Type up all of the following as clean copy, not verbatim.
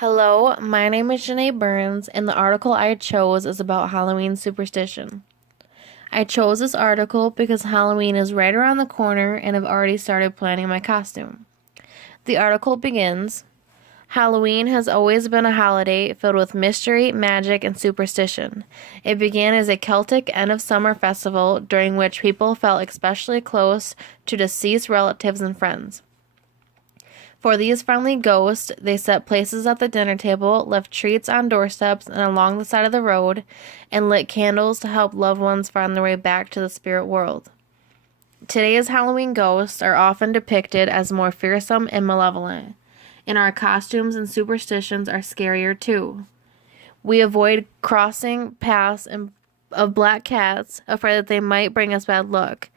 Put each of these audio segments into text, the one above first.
Hello, my name is Janae Burns, and the article I chose is about Halloween superstition. I chose this article because Halloween is right around the corner and I've already started planning my costume. The article begins, Halloween has always been a holiday filled with mystery, magic, and superstition. It began as a Celtic end of summer festival during which people felt especially close to deceased relatives and friends. For these friendly ghosts, they set places at the dinner table, left treats on doorsteps and along the side of the road, and lit candles to help loved ones find their way back to the spirit world. Today's Halloween ghosts are often depicted as more fearsome and malevolent, and our costumes and superstitions are scarier too. We avoid crossing paths of black cats, afraid that they might bring us bad luck.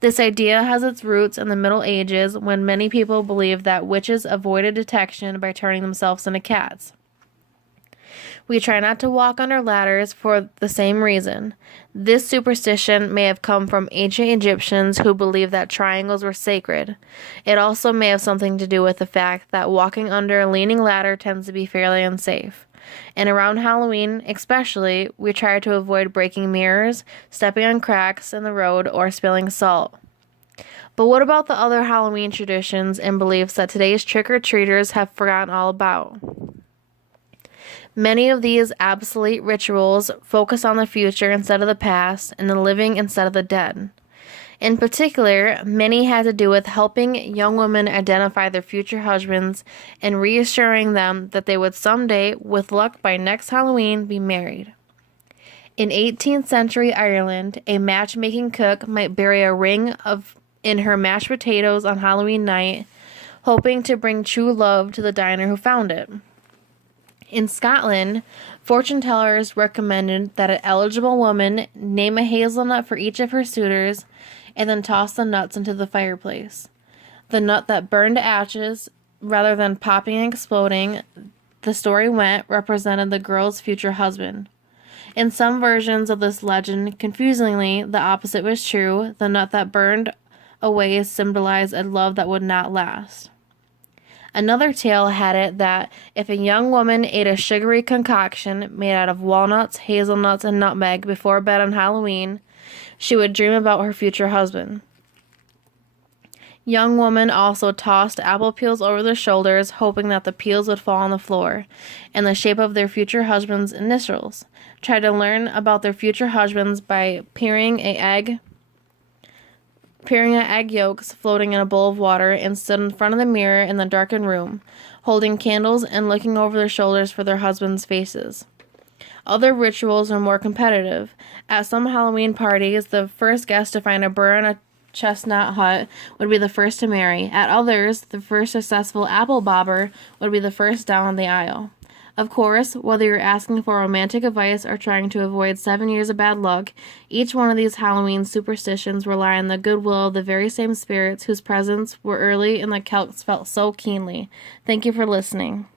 This idea has its roots in the Middle Ages when many people believed that witches avoided detection by turning themselves into cats. We try not to walk under ladders for the same reason. This superstition may have come from ancient Egyptians who believed that triangles were sacred. It also may have something to do with the fact that walking under a leaning ladder tends to be fairly unsafe. And around Halloween, especially, we try to avoid breaking mirrors, stepping on cracks in the road, or spilling salt. But what about the other Halloween traditions and beliefs that today's trick-or-treaters have forgotten all about? Many of these obsolete rituals focus on the future instead of the past and the living instead of the dead. In particular, many had to do with helping young women identify their future husbands and reassuring them that they would someday, with luck by next Halloween, be married. In 18th century Ireland, a matchmaking cook might bury a ring in her mashed potatoes on Halloween night, hoping to bring true love to the diner who found it. In Scotland, fortune tellers recommended that an eligible woman name a hazelnut for each of her suitors and then toss the nuts into the fireplace. The nut that burned to ashes, rather than popping and exploding, the story went, represented the girl's future husband. In some versions of this legend, confusingly, the opposite was true. The nut that burned away symbolized a love that would not last. Another tale had it that if a young woman ate a sugary concoction made out of walnuts, hazelnuts, and nutmeg before bed on Halloween, she would dream about her future husband. Young women also tossed apple peels over their shoulders, hoping that the peels would fall on the floor, in the shape of their future husband's initials. Tried to learn about their future husbands by peering at egg yolks floating in a bowl of water, and stood in front of the mirror in the darkened room, holding candles and looking over their shoulders for their husbands' faces. Other rituals are more competitive. At some Halloween parties, the first guest to find a burr in a chestnut hut would be the first to marry. At others, the first successful apple bobber would be the first down the aisle. Of course, whether you're asking for romantic advice or trying to avoid 7 years of bad luck, each one of these Halloween superstitions rely on the goodwill of the very same spirits whose presence were early in the Celts felt so keenly. Thank you for listening.